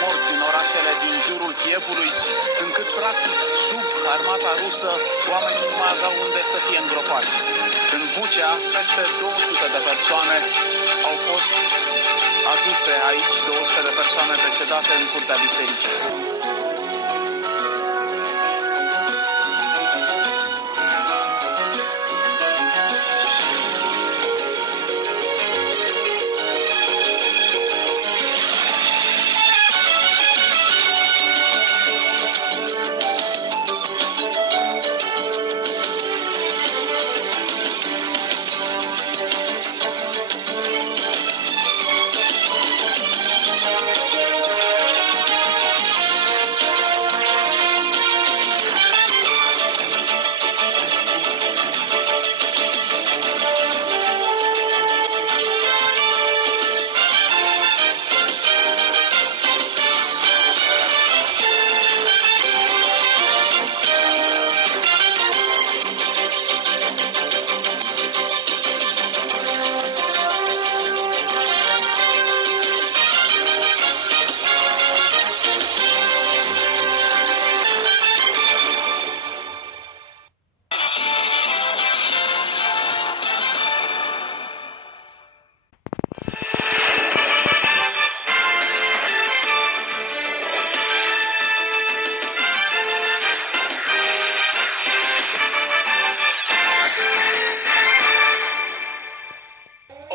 morți în orașele din jurul Kievului, încât, practic, sub armata rusă, oamenii nu mai aveau unde să fie îngropați. În Bucea, peste 200 de persoane au fost aduse aici, 200 de persoane decedate în curtea bisericii.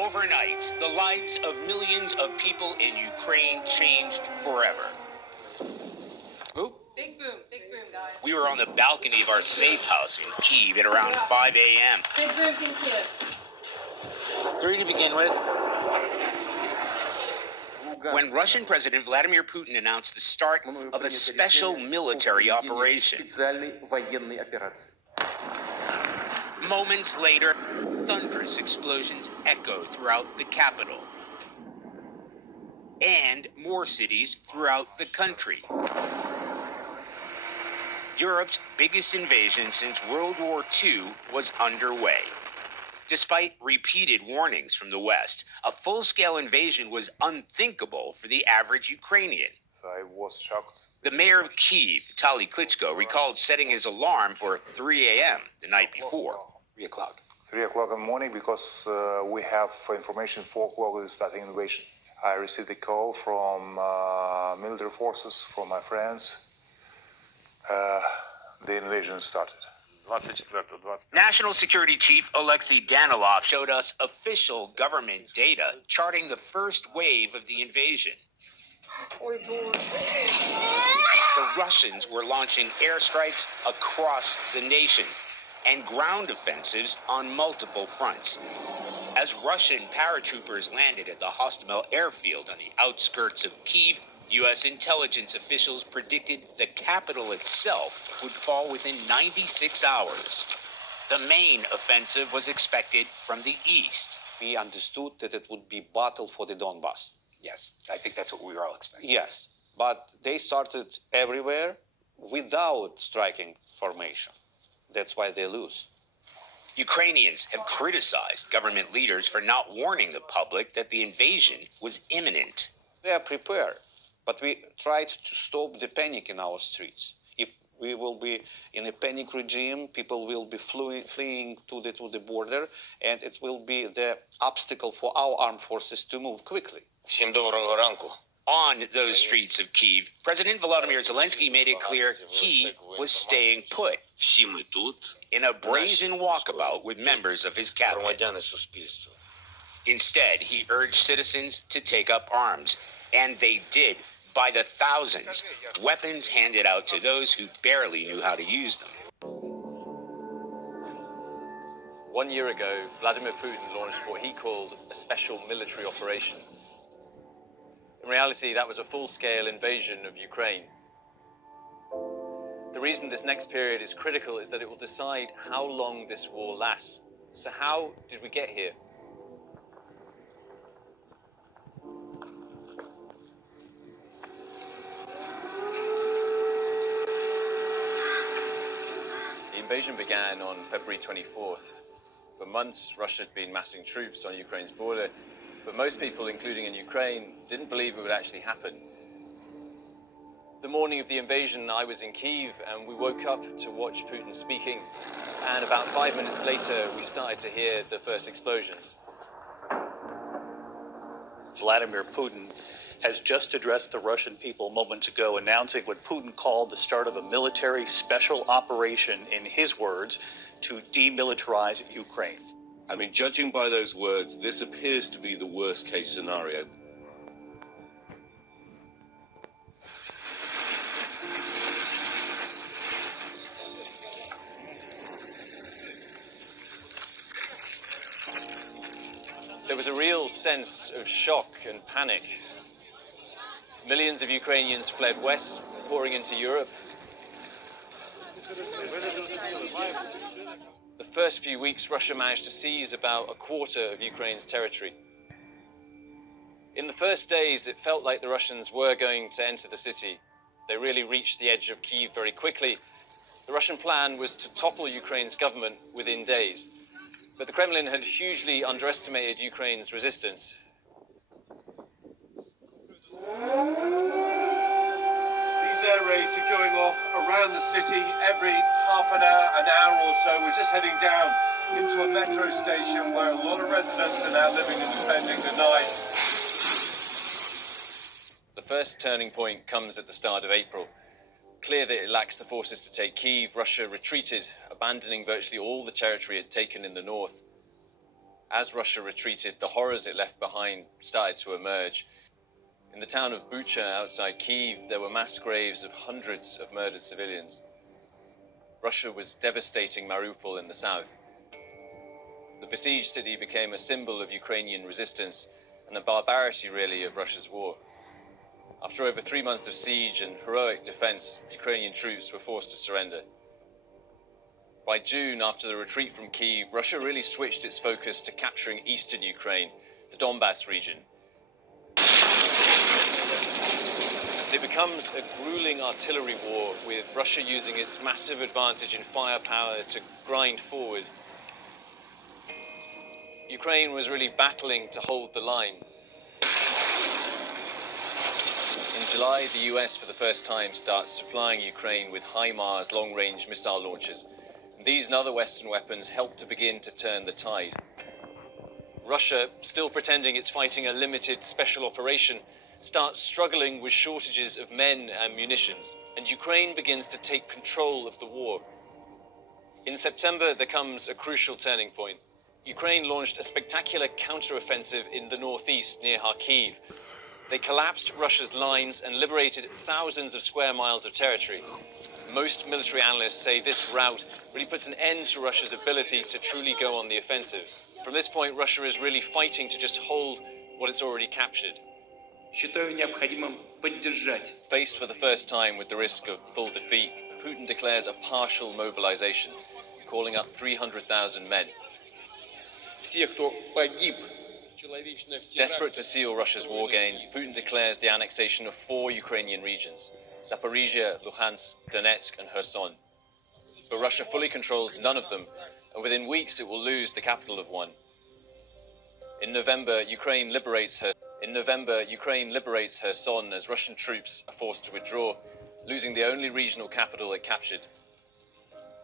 Overnight, the lives of millions of people in Ukraine changed forever. Big boom, guys. We were on the balcony of our safe house in Kyiv at around 5 a.m. Big booms in Kyiv. 3 to begin with. When Russian President Vladimir Putin announced the start of a special military operation. Moments later, thunderous explosions echoed throughout the capital and more cities throughout the country. Europe's biggest invasion since World War II was underway. Despite repeated warnings from the West, a full-scale invasion was unthinkable for the average Ukrainian. I was shocked. The mayor of Kyiv, Vitaly Klitschko, recalled setting his alarm for 3 a.m. the night before. 3 o'clock. 3 o'clock in the morning because we have information 4 o'clock is starting invasion. I received a call from military forces, from my friends. The invasion started. National Security Chief Alexei Danilov showed us official government data charting the first wave of the invasion. The Russians were launching airstrikes across the nation and ground offensives on multiple fronts. As Russian paratroopers landed at the Hostomel airfield on the outskirts of Kyiv, U.S. intelligence officials predicted the capital itself would fall within 96 hours. The main offensive was expected from the east. We understood that it would be battle for the Donbass. Yes, I think that's what we were all expecting. Yes, but they started everywhere without striking formation. That's why they lose. Ukrainians have criticized government leaders for not warning the public that the invasion was imminent. They are prepared, but we tried to stop the panic in our streets. If we will be in a panic regime, people will be fleeing to the border, and it will be the obstacle for our armed forces to move quickly. Всім доброго ранку. On those streets of Kyiv, President Volodymyr Zelensky made it clear he was staying put Всі ми тут, in a brazen walkabout with members of his cabinet. громадяни суспільства. Instead, he urged citizens to take up arms, and they did by the thousands, weapons handed out to those who barely knew how to use them. 1 year ago, Vladimir Putin launched what he called a special military operation. In reality, that was a full-scale invasion of Ukraine. The reason this next period is critical is that it will decide how long this war lasts. So how did we get here? The invasion began on February 24th. For months, Russia had been massing troops on Ukraine's border, but most people, including in Ukraine, didn't believe it would actually happen. The morning of the invasion, I was in Kyiv and we woke up to watch Putin speaking. And about 5 minutes later, we started to hear the first explosions. Vladimir Putin has just addressed the Russian people moments ago, announcing what Putin called the start of a military special operation, in his words, to demilitarize Ukraine. I mean, judging by those words, this appears to be the worst case scenario. There was a real sense of shock and panic. Millions of Ukrainians fled west, pouring into Europe. The first few weeks, Russia managed to seize about a quarter of Ukraine's territory. In the first days, it felt like the Russians were going to enter the city. They really reached the edge of Kyiv very quickly. The Russian plan was to topple Ukraine's government within days. But the Kremlin had hugely underestimated Ukraine's resistance. These air raids are going off around the city every half an hour or so. We're just heading down into a metro station where a lot of residents are now living and spending the night. The first turning point comes at the start of April. Clear that it lacks the forces to take Kyiv, Russia retreated, abandoning virtually all the territory it had taken in the north. As Russia retreated, the horrors it left behind started to emerge. In the town of Bucha outside Kyiv, there were mass graves of hundreds of murdered civilians. Russia was devastating Mariupol in the south. The besieged city became a symbol of Ukrainian resistance and the barbarity, really, of Russia's war. After over 3 months of siege and heroic defense, Ukrainian troops were forced to surrender. By June, after the retreat from Kyiv, Russia really switched its focus to capturing eastern Ukraine, the Donbass region. It becomes a grueling artillery war, with Russia using its massive advantage in firepower to grind forward. Ukraine was really battling to hold the line. In July, the US for the first time starts supplying Ukraine with HIMARS long-range missile launchers. These and other Western weapons help to begin to turn the tide. Russia, still pretending it's fighting a limited special operation, starts struggling with shortages of men and munitions, and Ukraine begins to take control of the war. In September, there comes a crucial turning point. Ukraine launched a spectacular counter-offensive in the northeast near Kharkiv. They collapsed Russia's lines and liberated thousands of square miles of territory. Most military analysts say this rout really puts an end to Russia's ability to truly go on the offensive. From this point, Russia is really fighting to just hold what it's already captured. Считаю необходимым поддержать. Faced for the first time with the risk of full defeat, Putin declares a partial mobilization, calling up 300,000 men. Все, кто погиб в человечных терактах. Desperate to seal Russia's war gains, Putin declares the annexation of 4 Ukrainian regions: Zaporizhia, Luhansk, Donetsk, and Kherson. But Russia fully controls none of them, and within weeks it will lose the capital of one. In November, Ukraine liberates Kherson as Russian troops are forced to withdraw, losing the only regional capital it captured.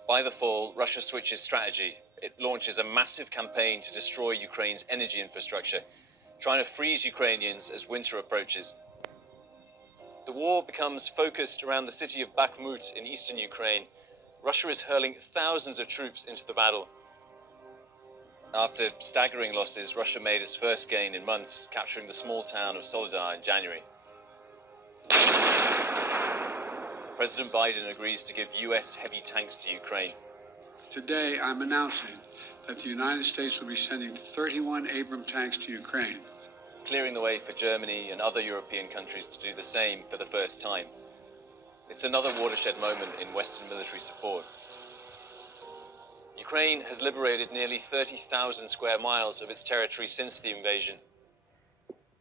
By the fall, Russia switches strategy. It launches a massive campaign to destroy Ukraine's energy infrastructure, trying to freeze Ukrainians as winter approaches. The war becomes focused around the city of Bakhmut in eastern Ukraine. Russia is hurling thousands of troops into the battle. After staggering losses, Russia made its first gain in months, capturing the small town of Soledar in January. President Biden agrees to give US heavy tanks to Ukraine. Today, I'm announcing that the United States will be sending 31 Abrams tanks to Ukraine, clearing the way for Germany and other European countries to do the same for the first time. It's another watershed moment in Western military support. Ukraine has liberated nearly 30,000 square miles of its territory since the invasion.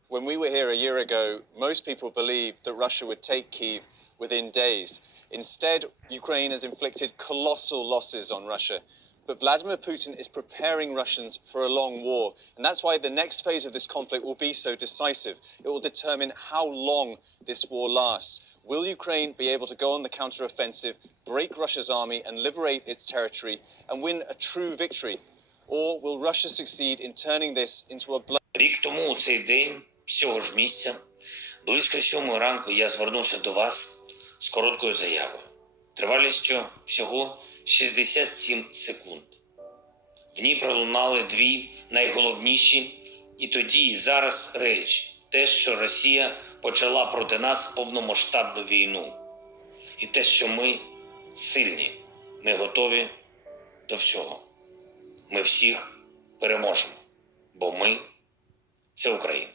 When we were here a year ago, most people believed that Russia would take Kyiv within days. Instead, Ukraine has inflicted colossal losses on Russia. But Vladimir Putin is preparing Russians for a long war. And that's why the next phase of this conflict will be so decisive. It will determine how long this war lasts, Will Ukraine be able to go on the counter-offensive, break Russia's army and liberate its territory and win a true victory? Or will Russia succeed in turning this into a blood? Рік тому у цей день, з цього ж місця, близько 7 ранку я звернувся до вас з короткою заявою, тривалістю всього 67 секунд. В ній пролунали дві найголовніші і тоді, і зараз речі. Те, що Росія почала проти нас повномасштабну війну. І те, що ми сильні, ми готові до всього. Ми всіх переможемо, бо ми – це Україна.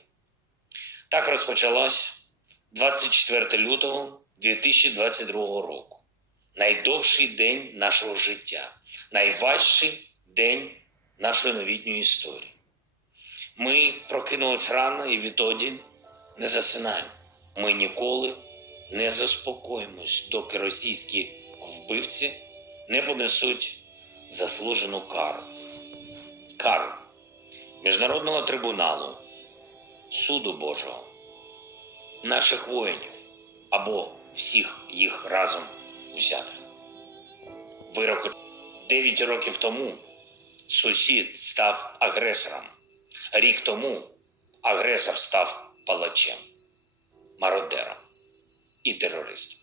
Так розпочалось 24 лютого 2022 року. Найдовший день нашого життя, найважчий день нашої новітньої історії. Ми прокинулись рано і відтоді не засинаємо. Ми ніколи не заспокоїмось, доки російські вбивці не понесуть заслужену кару. Кару Міжнародного трибуналу, суду Божого, наших воїнів або всіх їх разом узятих. Вирок 9 років тому сусід став агресором. Рік тому агресор став палачем, мародером і терористом.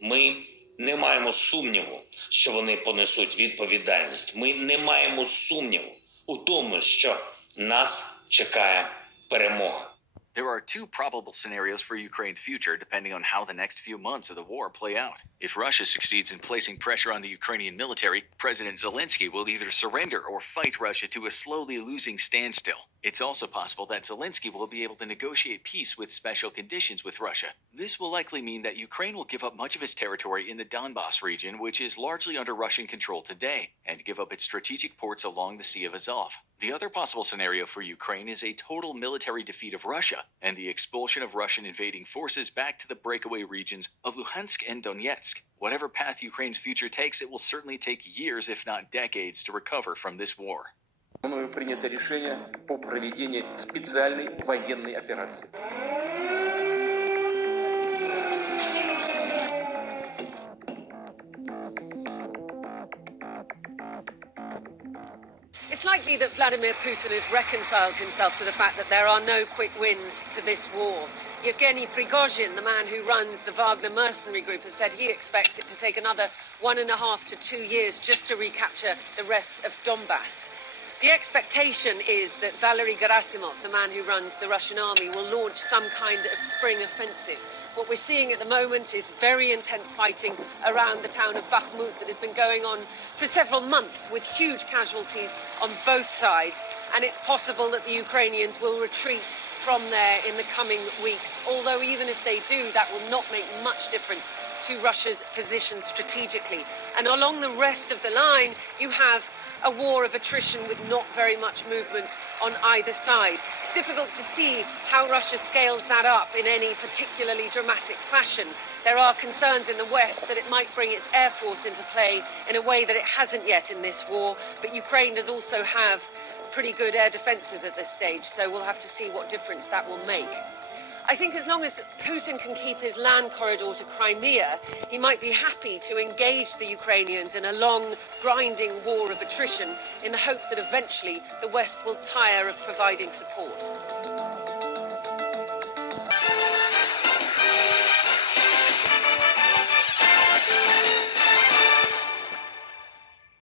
Ми не маємо сумніву, що вони понесуть відповідальність. Ми не маємо сумніву у тому, що нас чекає перемога. There are two probable scenarios for Ukraine's future, depending on how the next few months of the war play out. If Russia succeeds in placing pressure on the Ukrainian military, President Zelensky will either surrender or fight Russia to a slowly losing standstill. It's also possible that Zelensky will be able to negotiate peace with special conditions with Russia. This will likely mean that Ukraine will give up much of its territory in the Donbas region, which is largely under Russian control today, and give up its strategic ports along the Sea of Azov. The other possible scenario for Ukraine is a total military defeat of Russia and the expulsion of Russian invading forces back to the breakaway regions of Luhansk and Donetsk. Whatever path Ukraine's future takes, it will certainly take years, if not decades, to recover from this war. Мною принято решение о проведении специальной военной операции. It's likely that Vladimir Putin has reconciled himself to the fact that there are no quick wins to this war. Yevgeny Prigozhin, the man who runs the Wagner mercenary group, has said he expects it to take another 1.5 to 2 years just to recapture the rest of Donbass. The expectation is that Valery Gerasimov, the man who runs the Russian army, will launch some kind of spring offensive. What we're seeing at the moment is very intense fighting around the town of Bakhmut that has been going on for several months with huge casualties on both sides. And it's possible that the Ukrainians will retreat from there in the coming weeks. Although even if they do, that will not make much difference to Russia's position strategically. And along the rest of the line, you have a war of attrition with not very much movement on either side. It's difficult to see how Russia scales that up in any particularly dramatic fashion. There are concerns in the West that it might bring its air force into play in a way that it hasn't yet in this war, but Ukraine does also have pretty good air defences at this stage, so we'll have to see what difference that will make. I think as long as Putin can keep his land corridor to Crimea, he might be happy to engage the Ukrainians in a long, grinding war of attrition in the hope that eventually the West will tire of providing support.